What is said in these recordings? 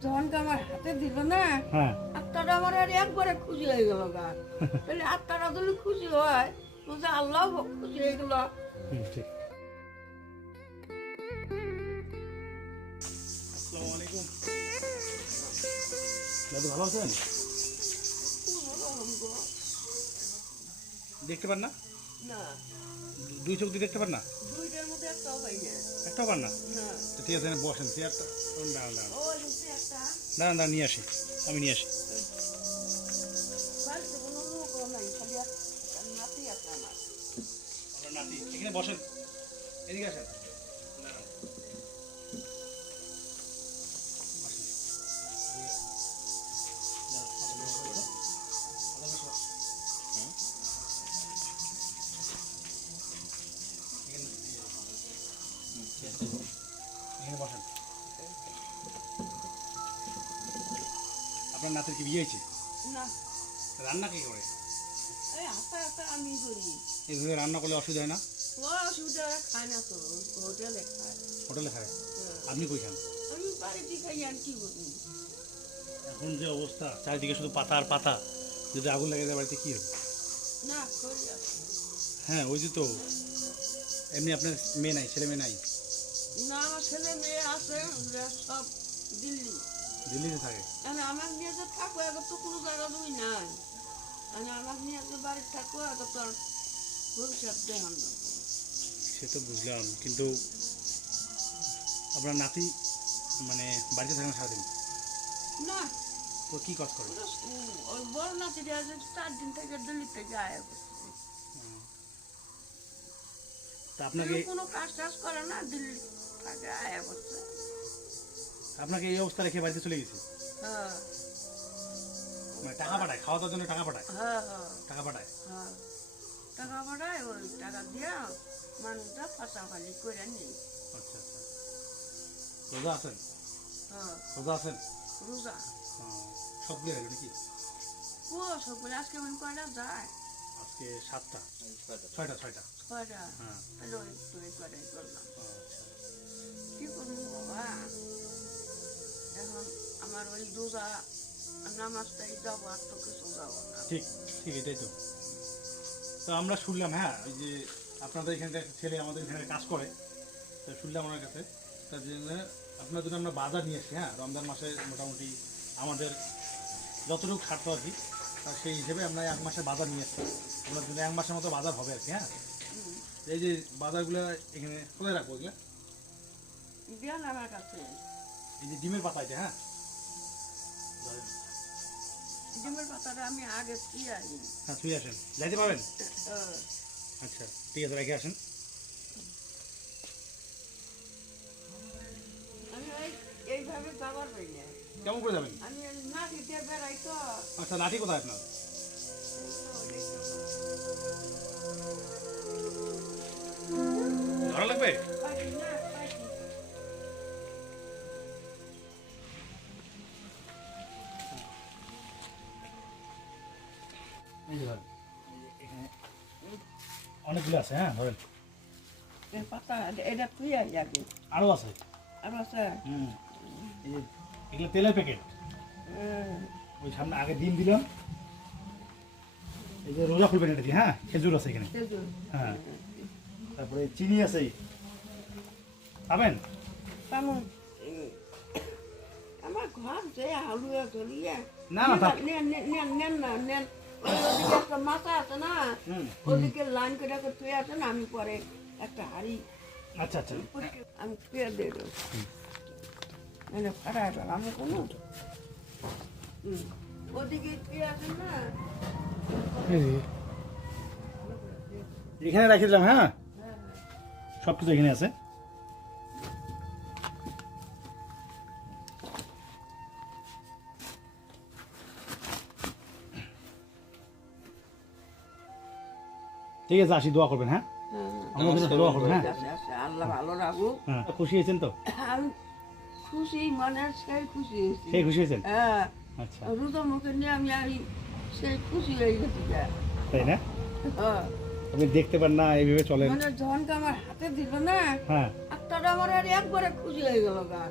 যখন আমার হাতে দিল না হ্যাঁ। আত্মাটা আমার আর একবারে খুশি হয়ে গেল গা। তাহলে আত্মাটা যদি খুশি হয় বুঝে আল্লাহ খুশি হয়ে গেল। হুম, ঠিক। আসসালামু আলাইকুম। দাদু ভালো আছেন? দেখতে পান না? দুই চোখ দিয়ে দেখতে পান না? একটা বার না তো ঠিক আছে বসেন চেয়ারটা। দাঁড়ান দাঁড়ান দাঁড়ান। দাঁড়ান নিয়ে আসি। আমি নিয়ে আসি। এখানে বসেন। এদিকে আসেন। আপনার নাতির কি বিয়ে হয়েছে? না। রান্না কি করে? এই আস্তে আস্তে আমি করি। এইভাবে রান্না করলে অসুবিধা হয় না? ও অসুবিধা খায় না তো হোটেলে খায়। হোটেলে খায়? হ্যাঁ। আপনি কই খান? আমি বাড়িতে খাই আর কি করব এখন যে অবস্থা চারিদিকে শুধু পাতা আর পাতা যদি আগুন লাগে বাড়িতে কি হবে? না হ্যাঁ ওই যে তো এমনি আপনার মেয়ে নাই ছেলে মেয়ে নাই? না আমার ছেলে মেয়ে আছে সব দিল্লি। দিল্লিতে থাকে। আমি আমার নিয়ে যে থাকো এখন তো কোনো জায়গা তুমি নাই। আমি আমার নিয়ে যে বাড়ি থাকো এখন তো আর ভবিষ্যৎ দেখান না সে তো বুঝলাম কিন্তু আপনার নাতি মানে বাড়িতে থাকেন সারাদিন? না। তো কি কাজ করে? ওই বড় নাতিটা আছে চার দিন থেকে দিল্লি থেকে আয়া করছে তা আপনাকে কোনো কাজ টাজ করে না দিল্লি থেকে আয়া করছে আপনাকে এই অবস্থা রেখে বাড়িতে চলে গেছে। হ্যাঁ। মানে টাকা পাঠায় খাওয়া দাওয়ার জন্য টাকা পাঠায়? হ্যাঁ হ্যাঁ। টাকা পাঠায়? হ্যাঁ। টাকা পাঠায় ওই টাকা দিয়া মানুষটা ফাঁসাফালি করে নিই আচ্ছা আচ্ছা। রোজা আছেন? হ্যাঁ। রোজা আছেন? রোজা। ও, সবগুলো হলো নাকি? ও সকলে আজকে মানে কয়টা যায়? আজকে সাতটা। ছয়টা। ছয়টা কয়টা হ্যাঁ। তাহলে ওই তুমি কয়টাই করলাম। আচ্ছা। কি করব বাবা? এখন আমার ওই রোজা নামাজটাই যাব আর তো কিছু যাব না। ঠিক ঠিক এটাই তো। তো আমরা শুনলাম হ্যাঁ ওই যে আপনাদের এখানে একটা ছেলে আমাদের এখানে কাজ করে তো শুনলাম ওনার কাছে। তার জন্য আপনার জন্য আমরা বাজার নিয়ে এসেছি হ্যাঁ রমজান মাসে মোটামুটি আমাদের যতটুকু খাটতো আর কি তা সেই হিসেবে আমরা এক মাসে বাজার নিয়ে এসেছি আপনার জন্য এক মাসের মতো বাজার হবে আর কি হ্যাঁ। এই যে বাজারগুলো এখানে কোথায় রাখব এগুলো? দেন আমার কাছে। এই যে ডিমের পাতা এটা হ্যাঁ? ডিমের পাতাটা আমি আগে দিয়ে আনি হ্যাঁ শুয়ে আসেন। যাইতে পারবেন। আচ্ছা ঠিক আছে রেখে আসেন। এইভাবে ব্যবহার করি না। কেমন করে যাবেন? আমি বেড়াই তো। আচ্ছা লাঠি কোথায় আপনার? ধরা লাগবে? এই যে ধরেন এখানে অনেকগুলো আছে হ্যাঁ ধরেন। এর পাতা এটা তুই আই আগে। আরও আছে। আর আছে? হুম এই যে এগুলো তেলের প্যাকেট। ওই সামনে আগে ডিম দিলাম। এই যে রোজা ফুলবেন এটা দিয়ে হ্যাঁ খেজুর আছে এখানে। খেজুর। হ্যাঁ তারপরে চিনি আছে। খাবেন কেমন আমার ঘর যে চলিয়ে না, না, একটা মাথা আছে না হুম ওদিকে লাইন করে তুই আছে না আমি পরে একটা হাড়ি আচ্ছা আচ্ছা। আমি তুই দিয়ে দেবো। মানে ফেল আমি কোনো? হুম। ওদিকে তুই আছে না? এখানে রেখে দিলাম হ্যাঁ? সব কিছু এখানে আছে? ঠিক আছে আসি দোয়া করবেন হ্যাঁ? হ্যাঁ। আমাদের জন্য দোয়া করবেন হ্যাঁ? আল্লাহ ভালো রাখুক। হ্যাঁ খুশি হয়েছেন তো? খুশি মনে সেই খুশি হয়েছি। সেই খুশি হয়েছেন? হ্যাঁ। আচ্ছা। রুদো মুখে নিয়ে আমি আর সেই খুশি হয়ে গেছি তাই না? হ্যাঁ। দেখতে পান না এইভাবে চলে মানে ধনকে আমার হাতে দিল না হ্যাঁ। আত্মাটা আমার আর একবারে খুশি হয়ে গেল গা।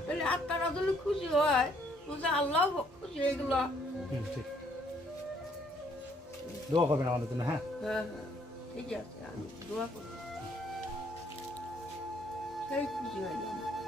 তাহলে আত্মাটা যদি খুশি হয় বুঝে আল্লাহ খুশি হয়ে গেল। দোয়া করবেন আমাদের জন্য হ্যাঁ হ্যাঁ।, হ্যাঁ। 되지 않아요. 누가 거. 혈구지가 좀.